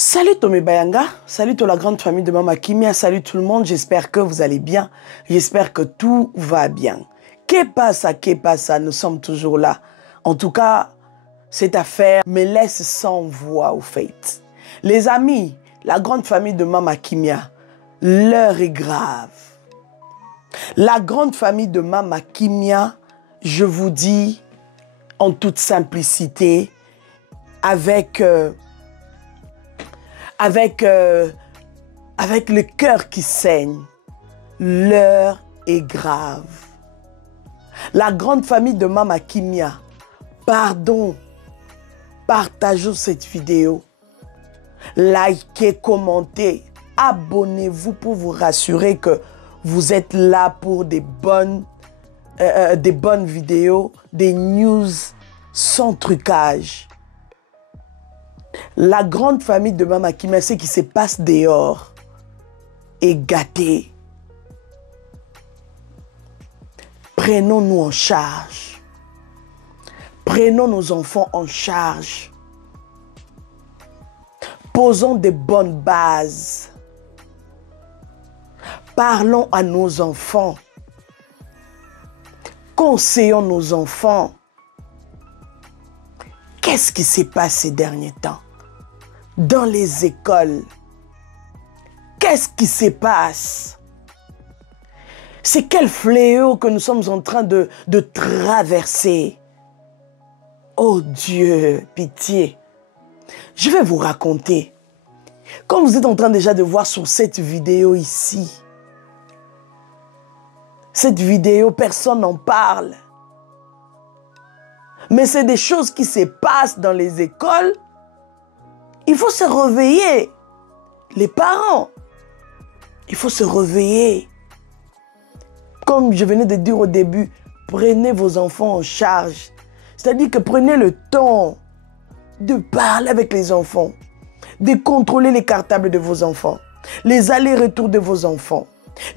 Salut Tomé Bayanga, salut toute la grande famille de Mama Kimia, salut tout le monde, j'espère que vous allez bien, j'espère que tout va bien. Que passa, nous sommes toujours là. En tout cas, cette affaire me laisse sans voix au fait. Les amis, la grande famille de Mama Kimia, l'heure est grave. La grande famille de Mama Kimia, je vous dis en toute simplicité, avec le cœur qui saigne, l'heure est grave. La grande famille de Mama Kimia, pardon, partageons cette vidéo, likez, commentez, abonnez-vous pour vous rassurer que vous êtes là pour des bonnes vidéos, des news sans trucage. La grande famille de Mama Kimia, ce qui se passe dehors est gâté. Prenons-nous en charge. Prenons nos enfants en charge. Posons de bonnes bases. Parlons à nos enfants. Conseillons nos enfants. Qu'est-ce qui s'est passé ces derniers temps? Dans les écoles, qu'est-ce qui se passe? C'est quel fléau que nous sommes en train de traverser? Oh Dieu, pitié. Je vais vous raconter. Comme vous êtes en train déjà de voir sur cette vidéo ici, cette vidéo, personne n'en parle. Mais c'est des choses qui se passent dans les écoles. Il faut se réveiller. Les parents, il faut se réveiller. Comme je venais de dire au début, prenez vos enfants en charge. C'est-à-dire que prenez le temps de parler avec les enfants, de contrôler les cartables de vos enfants, les allers-retours de vos enfants,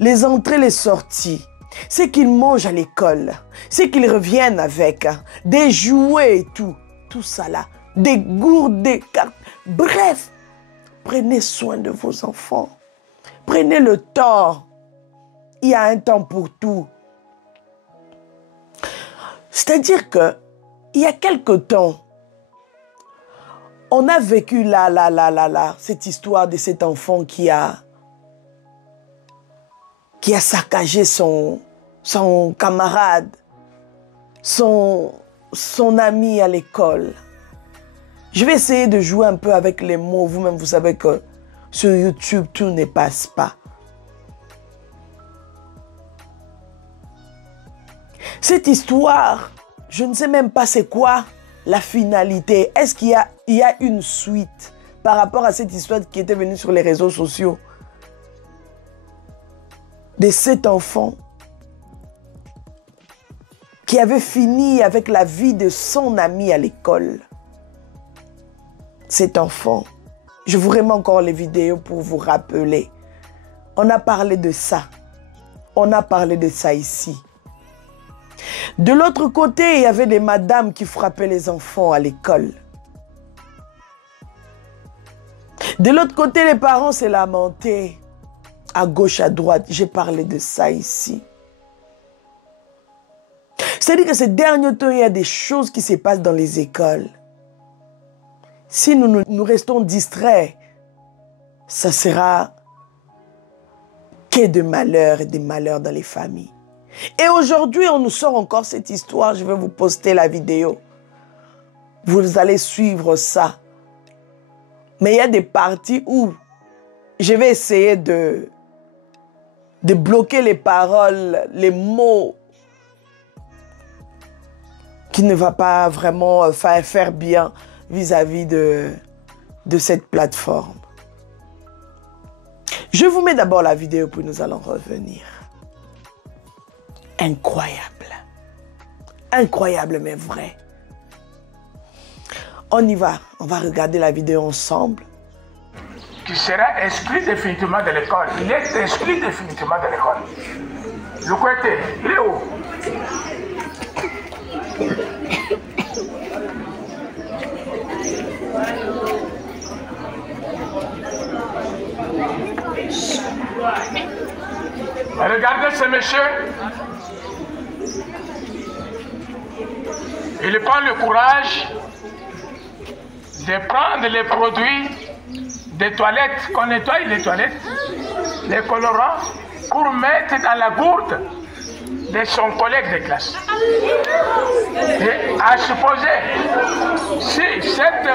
les entrées, les sorties. Ce qu'ils mangent à l'école, ce qu'ils reviennent avec, des jouets et tout ça là, des gourdes, des cartes. Bref, prenez soin de vos enfants. Prenez le temps. Il y a un temps pour tout. C'est-à-dire que, il y a quelque temps, on a vécu cette histoire de cet enfant qui a saccagé son camarade, son ami à l'école. Je vais essayer de jouer un peu avec les mots. Vous-même, vous savez que sur YouTube, tout ne passe pas. Cette histoire, je ne sais même pas c'est quoi la finalité. Est-ce qu'il y a une suite par rapport à cette histoire qui était venue sur les réseaux sociaux? De cet enfant qui avait fini avec la vie de son ami à l'école. Cet enfant, je vous remets encore les vidéos pour vous rappeler. On a parlé de ça. On a parlé de ça ici. De l'autre côté, il y avait des madames qui frappaient les enfants à l'école. De l'autre côté, les parents se lamentaient. À gauche, à droite, j'ai parlé de ça ici. C'est-à-dire que ces derniers temps, il y a des choses qui se passent dans les écoles. Si nous restons distraits, ça sera que de malheurs et des malheurs dans les familles. Et aujourd'hui, on nous sort encore cette histoire. Je vais vous poster la vidéo. Vous allez suivre ça. Mais il y a des parties où je vais essayer de bloquer les paroles, les mots qui ne va pas vraiment faire bien vis-à-vis de cette plateforme. Je vous mets d'abord la vidéo puis nous allons revenir. Incroyable. Incroyable mais vrai. On y va. On va regarder la vidéo ensemble. Qui sera exclu définitivement de l'école. Il est exclu définitivement de l'école. Le côté, il est où? Regardez ce monsieur. Il prend le courage de prendre les produits des toilettes, qu'on nettoie les toilettes, les colorants, pour mettre dans la gourde de son collègue de classe. Et à supposer, si cette...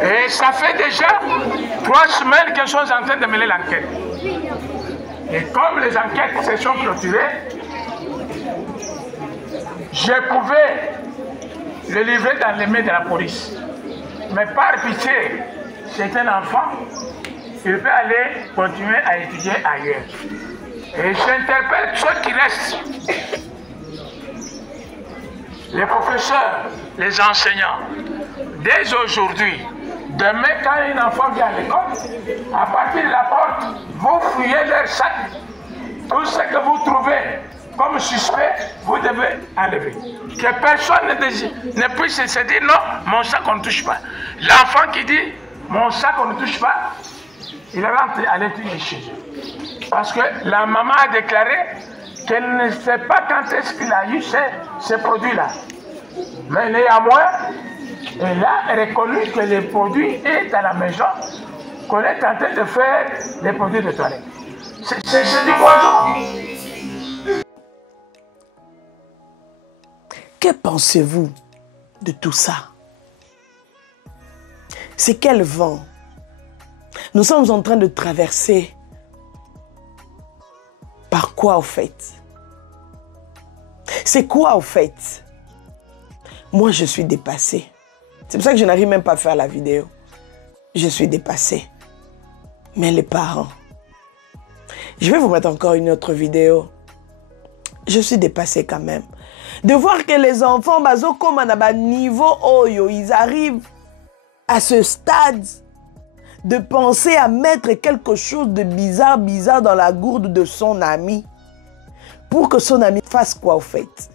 Et ça fait déjà 3 semaines qu'ils sont en train de mêler l'enquête. Et comme les enquêtes se sont clôturées, je pouvais le livrer dans les mains de la police. Mais par pitié, c'est un enfant, il peut aller continuer à étudier ailleurs. Et j'interpelle ceux qui restent, les professeurs, les enseignants, dès aujourd'hui. Demain, quand un enfant vient à l'école, à partir de la porte, vous fouillez leur sac. Tout ce que vous trouvez comme suspect, vous devez enlever. Que personne ne puisse se dire non, mon sac on ne touche pas. L'enfant qui dit mon sac on ne touche pas, il rentre à l'intérieur chez eux. Parce que la maman a déclaré qu'elle ne sait pas quand est-ce qu'il a eu ces produits-là. Mais néanmoins, elle a reconnu que les produits est à la maison, qu'on est en train de faire les produits de toilette. C'est du bonjour. Que pensez-vous de tout ça? C'est quel vent nous sommes en train de traverser? Par quoi au fait? C'est quoi au fait? Moi, je suis dépassée. C'est pour ça que je n'arrive même pas à faire la vidéo. Je suis dépassée. Mais les parents, je vais vous mettre encore une autre vidéo. Je suis dépassée quand même. De voir que les enfants, comme à niveau oyo, ils arrivent à ce stade de penser à mettre quelque chose de bizarre dans la gourde de son ami. Pour que son ami fasse quoi au fait?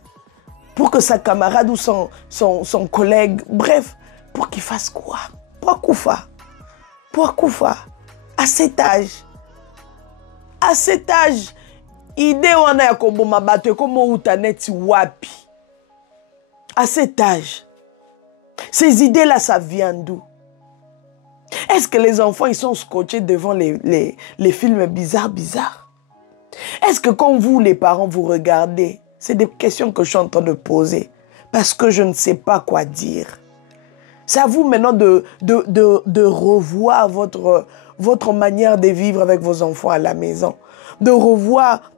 Pour que sa camarade ou son collègue, bref, pour qu'il fasse quoi? Pour Koufa? À cet âge. À cet âge, idée wana ya koboma bato komo utaneti wapi. À cet âge. Ces idées-là, ça vient d'où? Est-ce que les enfants, ils sont scotchés devant les films bizarres? Est-ce que quand vous, les parents, vous regardez, c'est des questions que je suis en train de poser parce que je ne sais pas quoi dire. C'est à vous maintenant de revoir votre manière de vivre avec vos enfants à la maison. De revoir,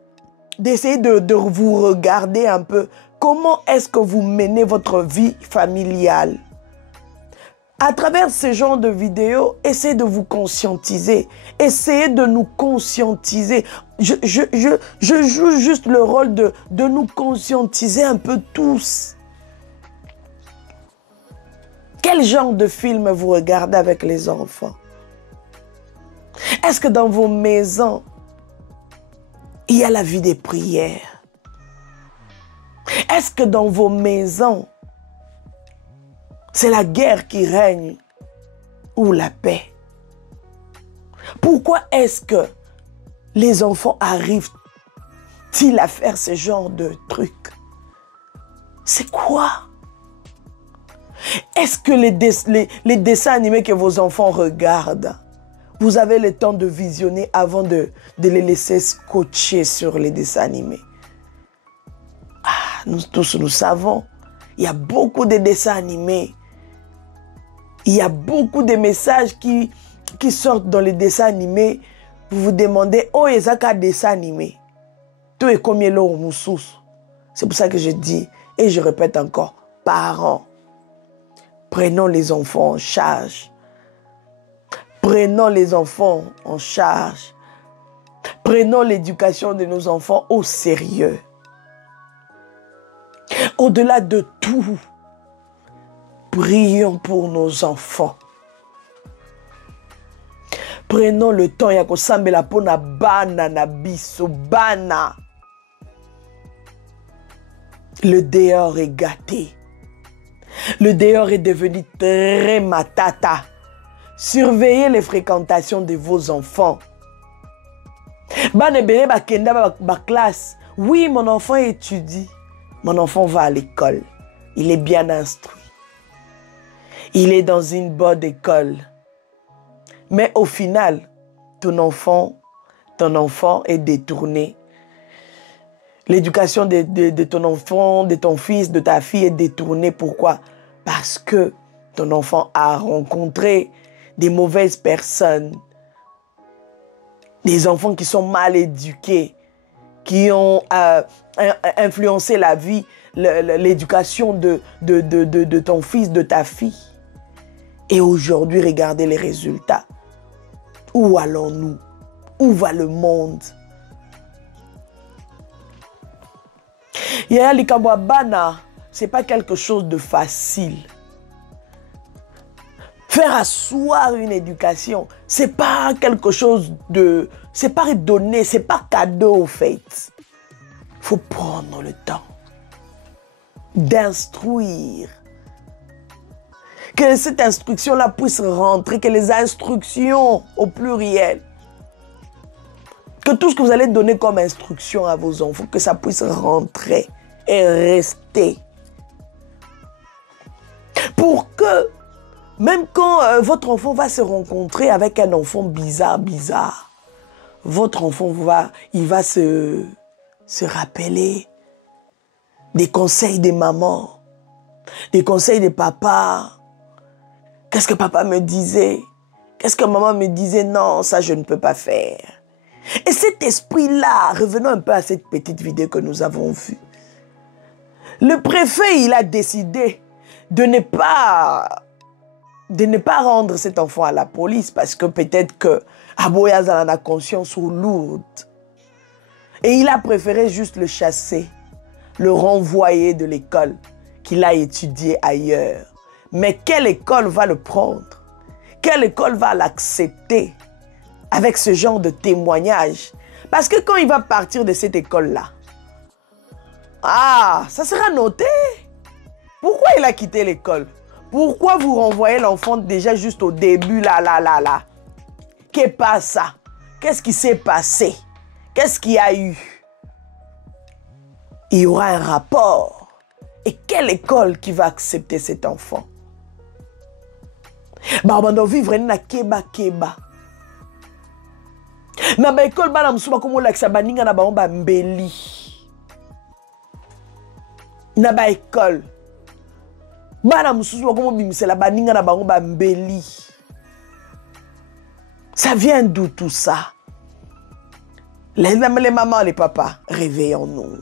d'essayer de vous regarder un peu. Comment est-ce que vous menez votre vie familiale? À travers ce genre de vidéos, essayez de vous conscientiser. Essayez de nous conscientiser. Je joue juste le rôle de nous conscientiser un peu tous. Quel genre de film vous regardez avec les enfants? Est-ce que dans vos maisons, il y a la vie des prières? Est-ce que dans vos maisons, c'est la guerre qui règne ou la paix? Pourquoi est-ce que les enfants arrivent-ils à faire ce genre de trucs? C'est quoi? Est-ce que les dessins animés que vos enfants regardent, vous avez le temps de visionner avant de les laisser scotcher sur les dessins animés? Ah, nous tous, nous savons, il y a beaucoup de dessins animés. Il y a beaucoup de messages qui sortent dans les dessins animés. Vous vous demandez, oh, il y a un dessin animé. Tout est comme l'eau moussous. C'est pour ça que je dis, et je répète encore, parents, prenons les enfants en charge. Prenons les enfants en charge. Prenons l'éducation de nos enfants au sérieux. Au-delà de tout, prions pour nos enfants. Prenons le temps ya kosambela pona bana na biso bana. Le dehors est gâté. Le dehors est devenu très matata. Surveillez les fréquentations de vos enfants. Classe. Oui, mon enfant étudie. Mon enfant va à l'école. Il est bien instruit. Il est dans une bonne école. Mais au final, ton enfant est détourné. L'éducation de ton enfant, de ton fils, de ta fille est détournée. Pourquoi? Parce que ton enfant a rencontré des mauvaises personnes. Des enfants qui sont mal éduqués, qui ont influencé la vie, l'éducation de ton fils, de ta fille. Et aujourd'hui, regardez les résultats. Où allons-nous? Où va le monde? Yaya Likambwabana, ce n'est pas quelque chose de facile. Faire asseoir une éducation, ce n'est pas quelque chose de... C'est pas redonné, ce n'est pas cadeau au fait. Il faut prendre le temps d'instruire. Que cette instruction-là puisse rentrer, que les instructions au pluriel, que tout ce que vous allez donner comme instruction à vos enfants, que ça puisse rentrer et rester. Pour que, même quand votre enfant va se rencontrer avec un enfant bizarre, votre enfant va se rappeler des conseils des mamans, des conseils des papas. Qu'est-ce que papa me disait? Qu'est-ce que maman me disait? Non, ça je ne peux pas faire. Et cet esprit-là, revenons un peu à cette petite vidéo que nous avons vue. Le préfet, il a décidé de ne pas rendre cet enfant à la police parce que peut-être que Aboyazan a la conscience lourde. Et il a préféré juste le chasser, le renvoyer de l'école qu'il a étudié ailleurs. Mais quelle école va le prendre? Quelle école va l'accepter avec ce genre de témoignage? Parce que quand il va partir de cette école-là, ça sera noté. Pourquoi il a quitté l'école? Pourquoi vous renvoyez l'enfant déjà juste au début, là? Qu'est-ce qui passe? Qu'est-ce qui s'est passé? Qu'est-ce qu'il y a eu? Il y aura un rapport. Et quelle école qui va accepter cet enfant? On doit vivre na keba. Na ba école bana musuba komo lakisa baninga na ba mbeli. Na ba école bana musuba komo bimisela baninga na ba mbeli. Ça vient d'où tout ça? Les mamans, les papas, réveillons-nous.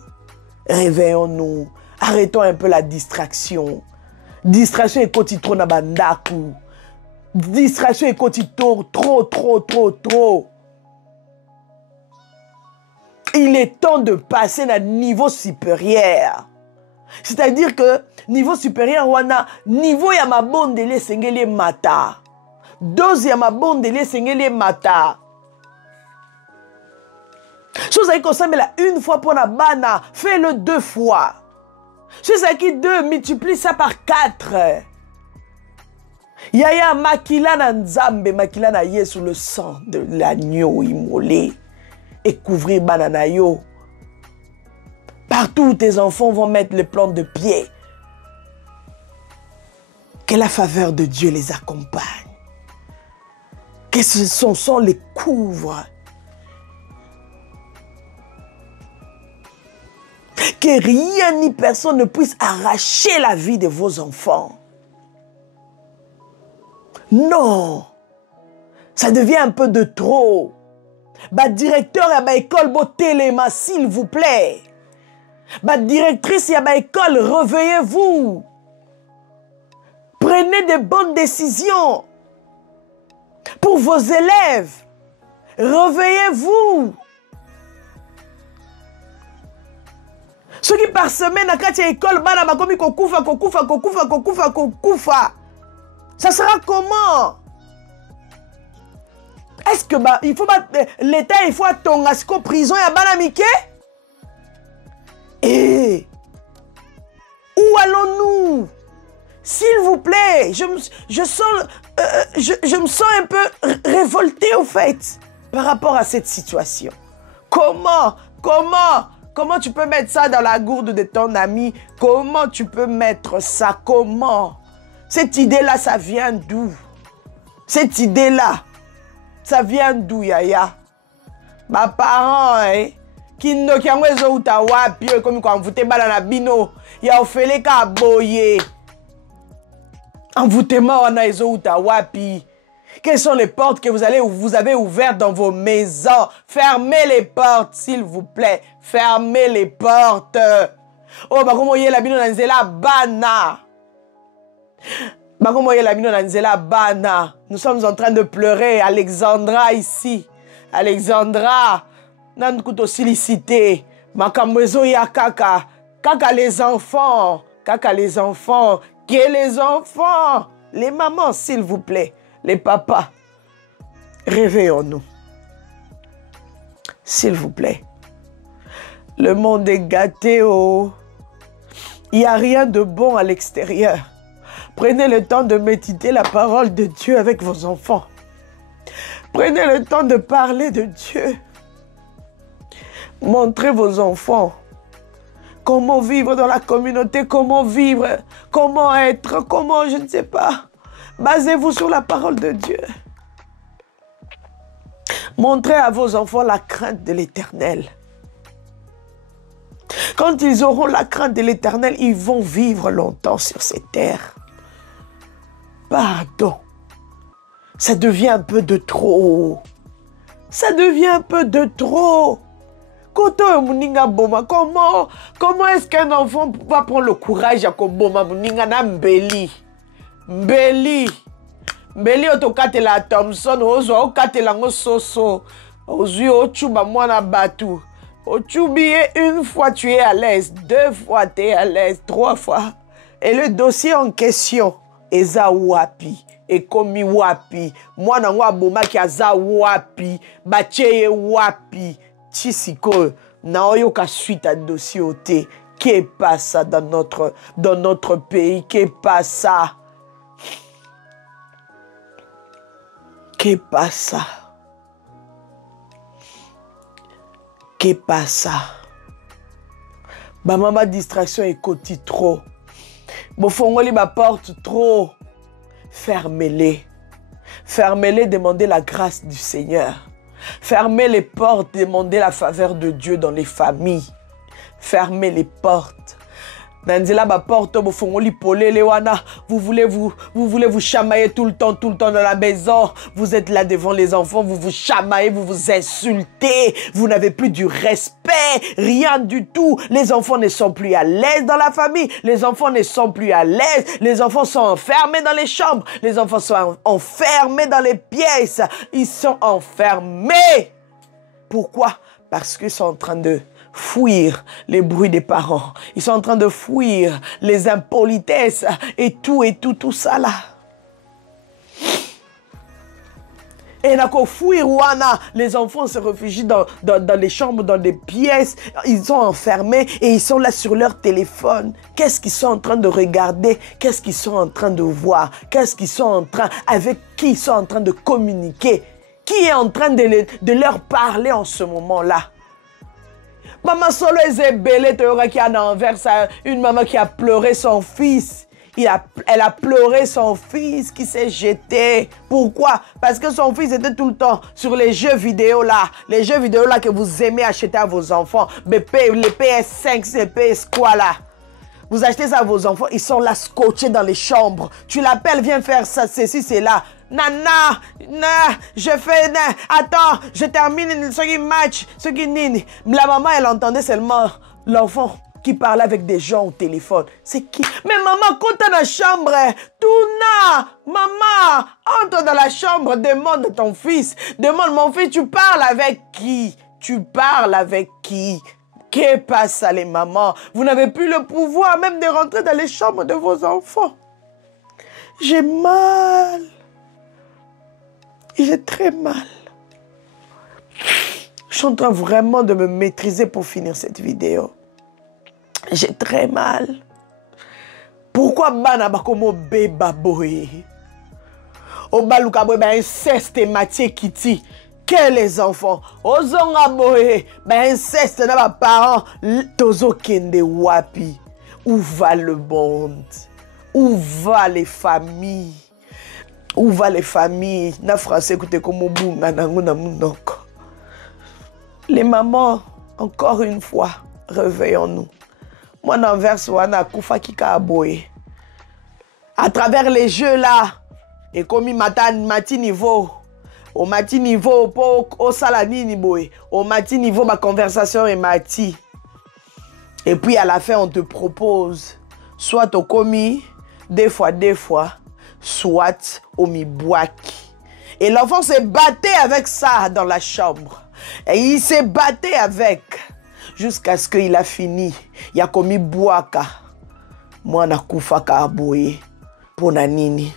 Réveillons-nous. Arrêtons un peu la distraction. Distraction est quand il trop na bandaku. Distraction est quand il trop. Il est temps de passer à un niveau supérieur. C'est-à-dire que niveau supérieur, on a niveau ya mabondele sengele mata. Dose ya mabondele sengele mata. Chose avec qu'on s'appelle une fois pour la bana, fais-le 2 fois. Chose avec 2, multiplie ça par 4. Yaya makila na nzambe, makila na Yesu, le sang de l'agneau immolé. Et couvrir banana yo. Partout où tes enfants vont mettre les plantes de pied. Que la faveur de Dieu les accompagne. Que son sang les couvre. Que rien ni personne ne puisse arracher la vie de vos enfants. Non. Ça devient un peu de trop. Directeur à l'école, téléma, s'il vous plaît. Directrice à l'école, réveillez-vous. Prenez de bonnes décisions pour vos élèves. Réveillez-vous. Ceux qui par semaine à l'école, ça sera comment? Est-ce que il faut l'État, il faut ton asco prison et à banamike? Et où allons-nous? Si Je me sens un peu révoltée au fait par rapport à cette situation. Comment tu peux mettre ça dans la gourde de ton ami? Comment tu peux mettre ça? Comment? Cette idée-là, ça vient d'où? Cette idée-là, ça vient d'où, Yaya? Ma parents, hein? Kindo kiango ezo uta wapi yo comme kwa mvute bala na bino ya ofele ka boye. Envoûtement wana ezo uta wapi? Quelles sont les portes que vous avez ouvertes dans vos maisons? Fermez les portes, s'il vous plaît. Fermez les portes. Oh, bakomo ye la bino na nzela bana. Bakomo ye la bino na nzela bana. Nous sommes en train de pleurer. Alexandra ici. Alexandra. Nan kuto silicité. Makamwezo ya kaka. Kaka les enfants. Kaka les enfants. Que les enfants. Les mamans, s'il vous plaît. Les papas, réveillons-nous. S'il vous plaît. Le monde est gâté, oh. Il n'y a rien de bon à l'extérieur. Prenez le temps de méditer la parole de Dieu avec vos enfants. Prenez le temps de parler de Dieu. Montrez vos enfants comment vivre dans la communauté, comment vivre, comment être, comment, je ne sais pas. Basez-vous sur la parole de Dieu. Montrez à vos enfants la crainte de l'Éternel. Quand ils auront la crainte de l'Éternel, ils vont vivre longtemps sur cette terre. Pardon. Ça devient un peu de trop. Ça devient un peu de trop. Comment est-ce qu'un enfant va prendre le courage à koboma muninga na mbeli? Mbeli otokatela Thompson ozo okatela ngo soso ozui ochuba mwana batu ochubi une fois tu es à l'aise, deux fois tu es à l'aise, trois fois et le dossier en question eza wapi ekomi wapi mwana ngo abomaki aza wapi bacheye wapi chisiko na oyoka suite à dossier ote qui passe ça dans notre pays qui passe ça. Que pasa? Que pasa? Ba mama distraction et côté trop. Bo fongoli ba porte trop. Fermez-les. Fermez-les, demandez la grâce du Seigneur. Fermez les portes, demandez la faveur de Dieu dans les familles. Fermez les portes. Nanzela ba porte bo fongoli polele wana, vous voulez vous chamailler tout le temps dans la maison. Vous êtes là devant les enfants, vous vous chamaillez, vous vous insultez, vous n'avez plus du respect, rien du tout. Les enfants ne sont plus à l'aise dans la famille, les enfants ne sont plus à l'aise, les enfants sont enfermés dans les chambres, les enfants sont enfermés dans les pièces, ils sont enfermés. Pourquoi? Parce qu'ils sont en train de fuir les bruits des parents. Ils sont en train de fuir les impolitesses et tout ça là. Et nako fuir wana, les enfants se réfugient dans les chambres, dans des pièces. Ils sont enfermés et ils sont là sur leur téléphone. Qu'est-ce qu'ils sont en train de regarder? Qu'est-ce qu'ils sont en train de voir? Qu'est-ce qu'ils sont en train, avec qui ils sont en train de communiquer? Qui est en train de leur parler en ce moment-là? Maman Solo Ezebele Toyoka qui a envers une maman qui a pleuré son fils. Elle a pleuré son fils qui s'est jeté. Pourquoi? Parce que son fils était tout le temps sur les jeux vidéo là. Les jeux vidéo là que vous aimez acheter à vos enfants. Les PS5, les PS quoi là. Vous achetez ça à vos enfants, ils sont là scotchés dans les chambres. Tu l'appelles, viens faire ça, ceci, c'est là. Nana, je fais, attends, je termine ce match, ce qui nini. La maman, elle entendait seulement l'enfant qui parlait avec des gens au téléphone. C'est qui? Mais maman, quand t'es dans la chambre, Touna, maman, entre dans la chambre, demande à ton fils. Demande, mon fils, tu parles avec qui? Tu parles avec qui? Que passe les mamans? Vous n'avez plus le pouvoir même de rentrer dans les chambres de vos enfants. J'ai mal. J'ai très mal. Je suis en train vraiment de me maîtriser pour finir cette vidéo. J'ai très mal. Pourquoi? Pourquoi bana bakomo beba boy? Obaluka boy ba inceste Mathieu Kiti. Que les enfants? Ozonga boy ba inceste na ba parents. Tozo kende wapi? Où va le monde? Où va les familles? Où va les familles? Na français écoutez comme bunga nango na munoko. Les mamans, encore une fois, réveillons-nous. Moi, dans verse wana kufa kika aboye. À travers les jeux là, et comme mati niveau, au mati niveau, au salani ni boye, au mati niveau, ma conversation est mati. Et puis à la fin, on te propose, soit au commis, des fois, soit au mibouaki. Et l'enfant se battait avec ça dans la chambre. Et il se battait avec, jusqu'à ce qu'il a fini. Il a commis bouaka. Moi, na koufaka aboye. Pour nanini.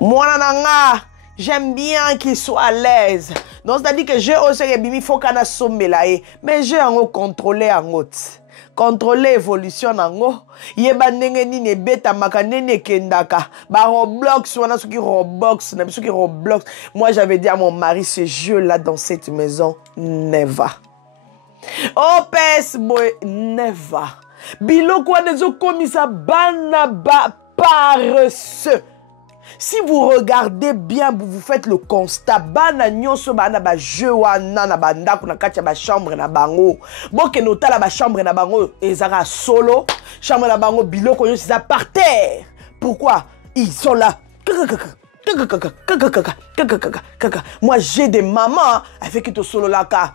Moi, nanga, j'aime bien qu'il soit à l'aise. Donc, c'est-à-dire que j'ai aussi il faut qu'on a sommé là. Mais j'ai en contrôlé en haut. Contrôler l'évolution en haut. Yeba nenge nini beta makanene kendaka. Ba Roblox, on a ceux qui Roblox, on a ceux qui Roblox. Moi, j'avais dit à mon mari, ce jeu-là dans cette maison, never. Oh, pes boy, never. Biloko a des commissaires banaba paresseux. Si vous regardez bien, vous faites le constat, bana nyonso bana ba jeu wana na bandako na kati ya ba chambre na bango. Boke nota la ba chambre na bango ezara solo, chambre na bango biloko nyonso za par terre. Pourquoi? Ils sont là. Moi j'ai des mamans avec qui to solo là ka.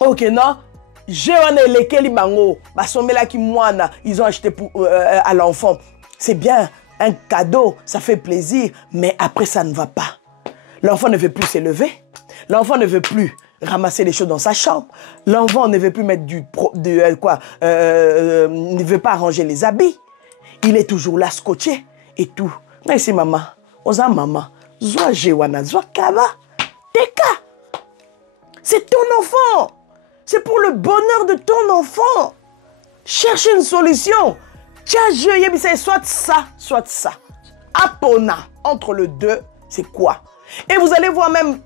OK non? J'ai un lekeli bango, ba sombela ki mwana, ils ont acheté pour à l'enfant. C'est bien. Un cadeau, ça fait plaisir, mais après ça ne va pas. L'enfant ne veut plus s'élever. L'enfant ne veut plus ramasser les choses dans sa chambre. L'enfant ne veut plus mettre ne veut pas ranger les habits. Il est toujours là scotché et tout. Mais c'est maman, oza maman, zoa jewana, zoa kaba, teka. C'est ton enfant. C'est pour le bonheur de ton enfant. Cherche une solution. Tiens, soit ça, soit ça. Apona, entre les deux, c'est quoi? Et vous allez voir même,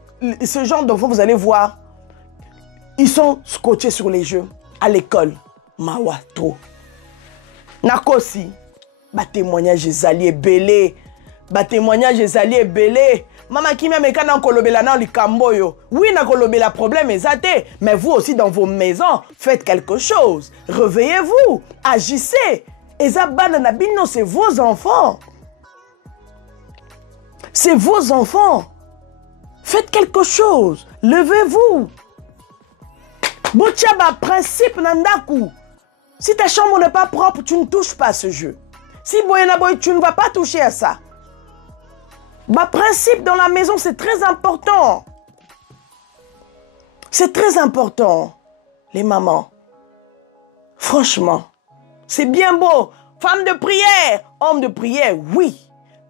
ce genre d'enfants, vous allez voir, ils sont scotchés sur les jeux, à l'école. Mawa, trop. Nakosi, ba témoignage zali belé, ba témoignage zali belé. Maman qui même quand on kolobela na likamboyo. Oui, na kolobela problème ezate, mais vous aussi dans vos maisons, faites quelque chose. Réveillez-vous, agissez. Et Zabananabino, c'est vos enfants. C'est vos enfants. Faites quelque chose. Levez-vous. Bochaba, principe nandaku. Si ta chambre n'est pas propre, tu ne touches pas à ce jeu. Si boyena boy, tu ne vas pas toucher à ça. Bah, principe dans la maison, c'est très important. C'est très important, les mamans. Franchement. C'est bien beau. Femme de prière, homme de prière, oui.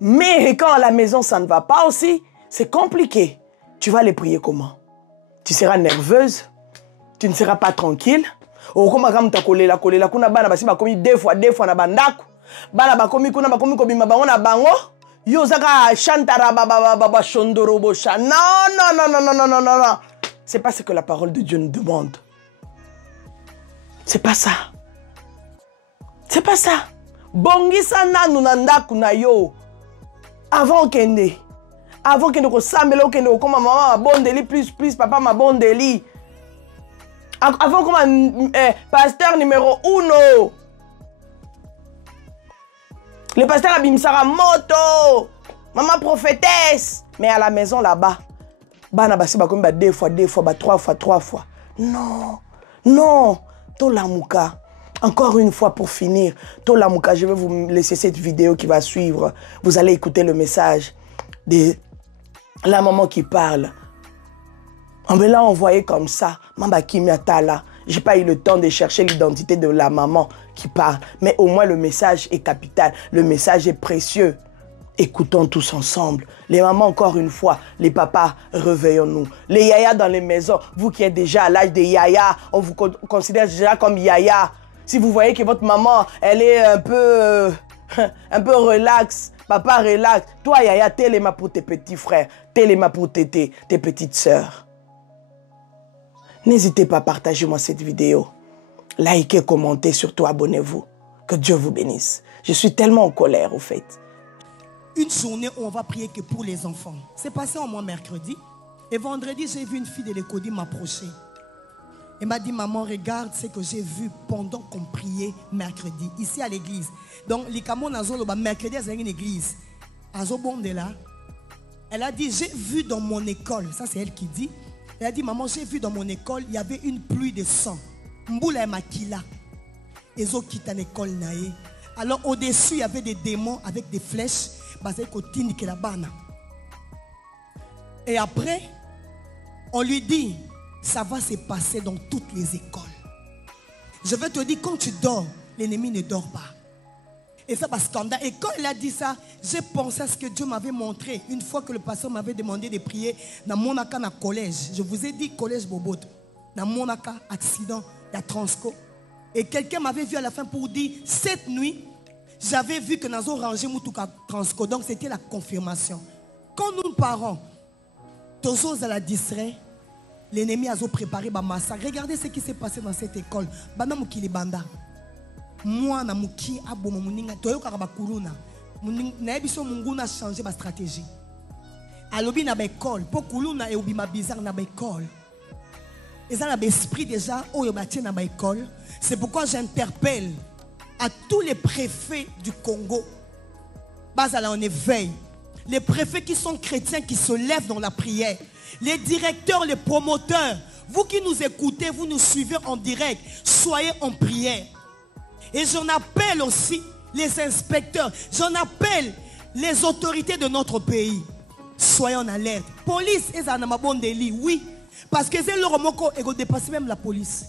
Mais quand à la maison, ça ne va pas aussi, c'est compliqué. Tu vas les prier comment? Tu seras nerveuse. Tu ne seras pas tranquille. Ou comme tu as collé la kuna bana basi ba komi deux fois na bandako. Bana ba komi kuna ba komi kobima bango na bango. Yo zaka chantara baba shondoro bosha. Non. C'est pas ce que la parole de Dieu nous demande. C'est pas ça. C'est pas ça. Bongisa nanu nandaku na yo. Avant kende ko sambelo kende ko koma maman ma bondeli plus papa ma bondeli. Avant comme pasteur numéro 1. Le pasteur abimsara moto. Maman prophétesse. Mais à la maison là-bas, bana basi ba comme deux fois, trois fois. Non. Tolamuka. Encore une fois pour finir, Tolamuka, je vais vous laisser cette vidéo qui va suivre. Vous allez écouter le message de la maman qui parle. On me l'a envoyé comme ça. Mamba Kimiatala. Je n'ai pas eu le temps de chercher l'identité de la maman qui parle. Mais au moins le message est capital. Le message est précieux. Écoutons tous ensemble. Les mamans, encore une fois, les papas, réveillons-nous. Les yaya dans les maisons, vous qui êtes déjà à l'âge des yaya, on vous considère déjà comme yaya. Si vous voyez que votre maman, elle est un peu relax, papa relax, toi, Yaya, téléma pour tes petits frères, téléma pour tes petites sœurs. N'hésitez pas à partager moi cette vidéo. Likez, commentez, surtout abonnez-vous. Que Dieu vous bénisse. Je suis tellement en colère, au fait. Une journée où on va prier que pour les enfants. C'est passé au moins mercredi. Et vendredi, j'ai vu une fille de l'école m'approcher. Elle m'a dit, maman, regarde ce que j'ai vu pendant qu'on priait mercredi, ici à l'église. Donc, les camons mercredi, c'est une église. Elle a dit, j'ai vu dans mon école, ça c'est elle qui dit, elle a dit, maman, j'ai vu dans mon école, il y avait une pluie de sang. Mboula et Makila. Ils ont quitté l'école. Alors, au-dessus, il y avait des démons avec des flèches. Et après, on lui dit, ça va se passer dans toutes les écoles. Je vais te dire, quand tu dors, l'ennemi ne dort pas. Et ça, parce scandale. Et quand il a dit ça, j'ai pensé à ce que Dieu m'avait montré. Une fois que le pasteur m'avait demandé de prier dans mon collège. Je vous ai dit collège Bobot. Dans mon accident, il y a Transco. Et quelqu'un m'avait vu à la fin pour dire, cette nuit, j'avais vu que nous avons rangé Moutouka Transco. Donc c'était la confirmation. Quand nous parents, tous à la distrait, l'ennemi a préparé ma massacre. Regardez ce qui s'est passé dans cette école. Bana mukili banda. Moi na muki abo muninga toyo karaba kuluna. Na ebiso mungu na changé ma stratégie. Alobi na ba école, pour kuluna e obima bizarre na ba école. Et ça, l'esprit déjà, c'est pourquoi j'interpelle à tous les préfets du Congo. Basala en éveil. Les préfets qui sont chrétiens, qui se lèvent dans la prière. Les directeurs, les promoteurs. Vous qui nous écoutez, vous nous suivez en direct. Soyez en prière. Et j'en appelle aussi les inspecteurs. J'en appelle les autorités de notre pays. Soyez en alerte. Police, oui. Parce que c'est le remoko et dépasse même la police.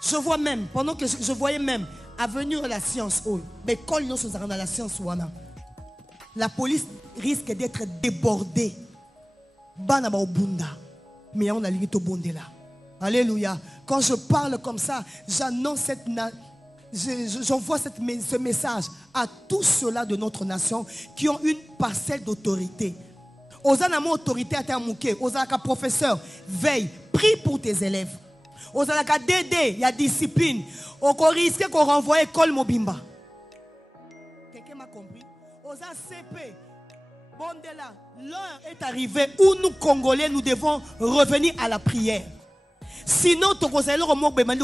Je vois même, pendant que je voyais même, avenue de la science, mais quand nous sommes dans la science, la police risque d'être débordée. Mais on a limite au bondé là. Alléluia. Quand je parle comme ça, j'annonce j'envoie ce message à tous ceux-là de notre nation qui ont une parcelle d'autorité. Aux autorité à Tamouké, aux professeurs, veille, prie pour tes élèves. Aux DD, il y a discipline. Au risque qu'on renvoie l'école Mobimba. Quelqu'un m'a compris? Aux CP, Bondela, l'heure est arrivée où nous, Congolais, nous devons revenir à la prière. Sinon,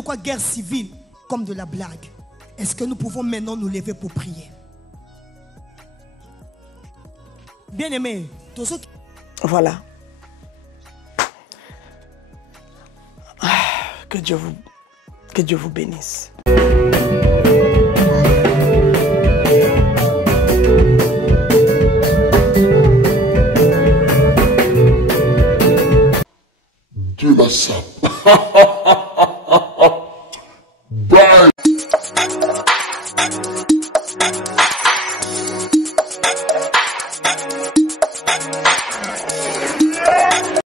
quoi guerre civile, comme de la blague. Est-ce que nous pouvons maintenant nous lever pour prier? Bien-aimés, voilà. Que Dieu vous bénisse.